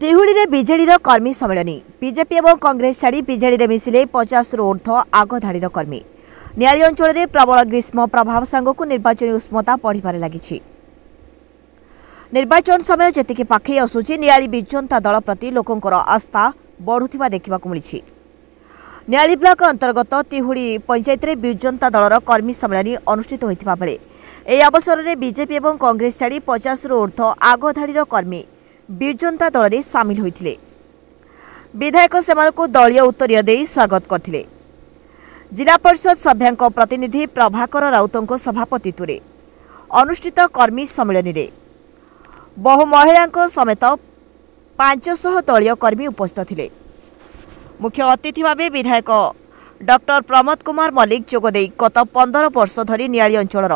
तिहुड़ी विजेडर कर्मी सम्मेलन बीजेपी और कांग्रेस छाड़ी विजेडी मिसिले 50 रु ऊर्ध्व आगधाड़ी कर्मी नियाली अंचल में प्रबल ग्रीष्म प्रभाव सांगक निर्वाचन उष्मता बढ़िबार लगी। निर्वाचन समय जेतिकी पाखे आसुची नियाली विजंता दल प्रति लोकंकर आस्था बढ़ुवा देखा मिली। नियाली ब्लॉक अंतर्गत तिहुड़ी पंचायत में विजंता दलर कर्मी सम्मेलन अनुष्ठित होता बेले यह अवसर में बीजेपी और कांग्रेस छाड़ी 50 रु ऊर्ध्व आगधाड़ी कर्मी विजंता दल में सामिल होते विधायक से दलीय उत्तरीय दे स्वागत करते। जिला परिषद सभ्यों प्रतिनिधि प्रभाकर राउतों सभापतित्व में अनुष्ठित कर्मी सम्मेलन में बहु महिला समेत 500 दलीय कर्मी उपस्थित थे। मुख्य अतिथि भाव विधायक डॉक्टर प्रमोद कुमार मल्लिक जोगदे गत 15 वर्ष धरी नियाली अंचल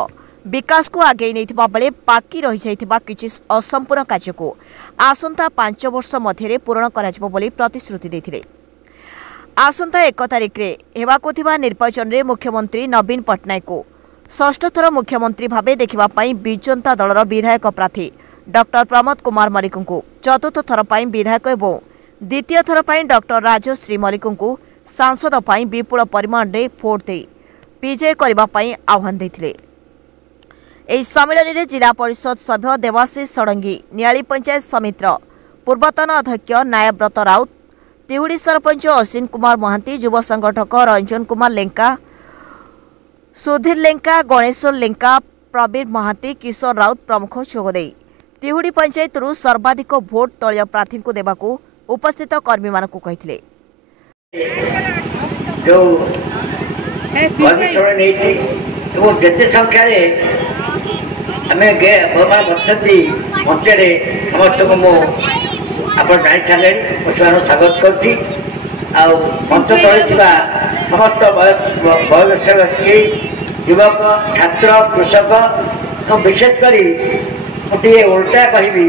विकास को आगे नहीं बेले बाकी रही जाइथिबा किछि असंपूर्ण कार्य को आसंता 5 वर्ष मध्य पूरण कराजिबो बोली प्रतिश्रुति देथिले। आसंता 1 तारिख रे हेबाको थिबा निर्वाचन रे मुख्यमंत्री नवीन पट्टनायक को षष्ठ थर मुख्यमंत्री भावे देखिबा पई विजंता दलर विधायक प्रार्थी डॉक्टर प्रमोद कुमार मल्लिक को चतुर्थ थर पई विधायक एवं द्वितीय थर पई डॉक्टर राजश्री मल्लिक को सांसद पई विपुल परिमाण रे भोट दे विजय करबा पई आह्वान देथिले। ଏହି ସମ୍ମିଳନୀରେ जिला परिषद सभ्य देवाशीष ଷଡ଼ଙ୍ଗୀ, नियाली पंचायत समितिर पूर्वतन अध्यक्ष नायब्रत राउत, तिहुड़ी सरपंच अश्विन कुमार महांती, युव संगठक रंजन कुमार लेंका, सुधीर लेंका, गणेश्वर लेंका, प्रवीण महांती, किशोर राउत प्रमुख जोगदे तिहुड़ी पंचायत सर्वाधिक भोट दलीय प्रार्थी को देवाकू उपस्थित कर्मी मानकू कहिथिले। आम बच्ची मंचे समस्त को मुझे जानी सारे स्वागत करुँच मंच तले समस्त वयोज्येष्ठ व्यक्ति युवक छात्र कृषक विशेषकर गोटे उल्टा कहबी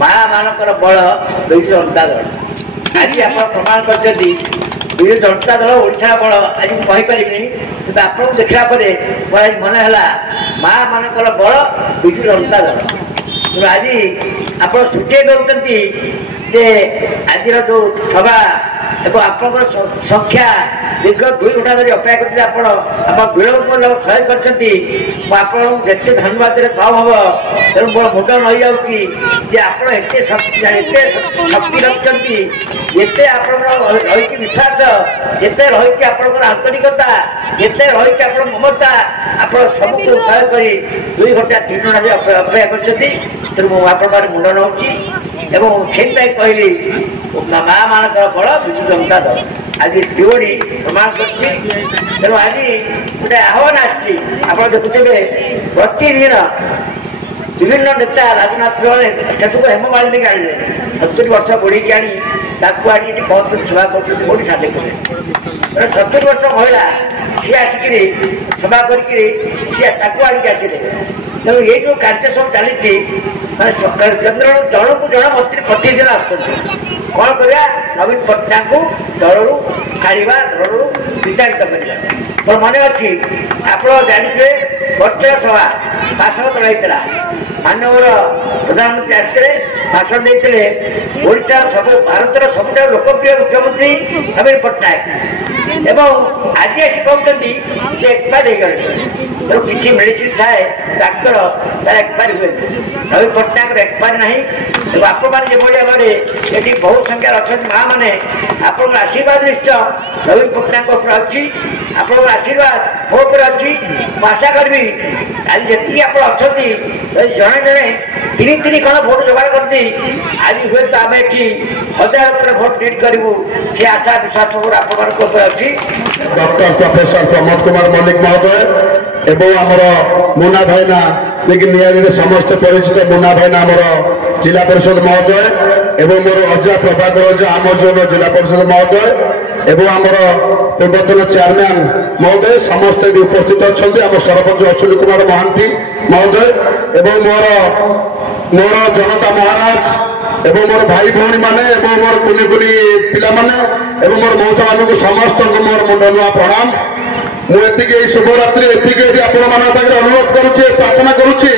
माँ मानकर बल विजु जनता दल आज आप प्रमाण कर विजु जनता दल ओडिशा बल आज कहीपरि कि आप देखला मन है माँ मानकर बल विजु जनता दल तेणु आज आप सूचय दौरान जे आज जो सभा एवं आप संख्या दीर्घ 2 घंटा धरी अपेक्षा करते आप विलम्ब सहाय करते धन्यवाद कम हम तेणु मोर मुंड रही जाऊँगी आप शक्ति रखिंट एते आप रही विश्वास एते रही आप आंतरिकता एते रही आप ममता आप सबको सहाय कर 2 घंटा 3 घंटा अपेक्षा कर तेणु आप मुंड नौची एवं से कहली माँ मानकर बल विजु जनता दल आज तिहुड़ी प्रमाण कर आज गोटे आह्वान आप देखुए प्रतिदिन विभिन्न नेता राजनाथ शेष को हेममालिनी की आने 70 वर्ष बुढ़ी की आनी आनी बहुत सेवा कर साधे 70 वर्ष महिला सी आसिक सेवा करके आसिले तेणु ये जो कार्य सब चली केन्द्र जन को जन मंत्री प्रतिदिन कौन करा नवीन पट्टनायक को दलू काढ़ा दलू विताड़ित कर मन अच्छी आप जानते वर्चुअल सभा भाषण चलता मानवर प्रधानमंत्री आसते भाषण देते ओडिशा सब भारतर सब लोकप्रिय मुख्यमंत्री नवीन पट्टनायक एवं आज आसी कहते सी एक्सपायर हो गए तेणु किसी मेडिसिन थाए डाक्तर एक्सपायर हुए नवीन पट्टनायक एक्सपायर ना आप भाव ये बहुत संख्या अच्छा माँ मैंने आप आशीर्वाद निश्चय नवीन पट्टनायक अच्छी आप आशीर्वाद मो अच्छी आशा करी आज जी आप अच्छा जड़े जड़े 3 खंड भोट जोगाड़ करती आज हुए तो आम ये 1000 भोट लीड करूँ से आशा विश्वास आप अच्छी। डॉक्टर प्रोफेसर प्रमोद कुमार मल्लिक महोदय एवं आमर मुना भाईना लेकिन नियाली समस्त परिचित मुना भाईना आमर जिला परिषद महोदय एवं मोर अजा प्रभाकर आम जोन जिला परिषद महोदय एवं आमर पूर्वतन चेयरमैन महोदय समस्त उपस्थित अच्छा आम सरपंच अश्विनी कुमार महांती महोदय एवं मोर जनता महाराज एवं मोर भाई भौणी माने एवं मोर कुनी कुनी पिला माने एवं मोर मौसा मानक समस्त मोर मुंड नुआ प्रणाम मुझे शुभरात्रि एति अनुरोध करुचे प्रार्थना करुचे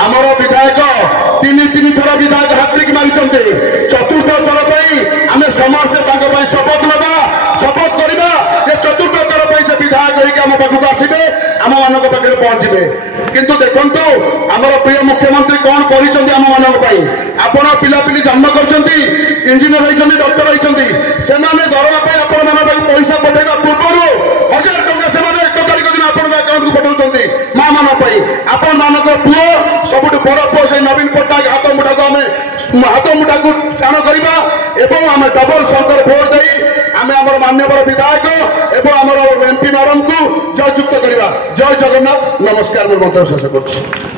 आमर विधायक 3 थर विधायक हात्रिक मारी पाखक आसबे आम मान पाखे पहुंचे किंतु देखंतु आमर प्रिय मुख्यमंत्री कौन कर आम मान आपण पिलापिली जन्म कर इंजीनियर होती डॉक्टर होती से दरमा आपण मान पैसा पठेगा पूर्व 1000 टंका से 1 तारिख दिन आप अकाउंट को पठाऊँ माँ मान आपण मान पुओ सब बड़ पुओ से नवीन पट्टनायक हाथ मुठा को आम हाथ मुठा को टाण करवा एवं आम डबल संकर भोट दे आम आम मान्यवर विधायक एवं आम एमपी मैडम को जययुक्त करवा। जय जगन्नाथ। नमस्कार। मंत्र शेष कर।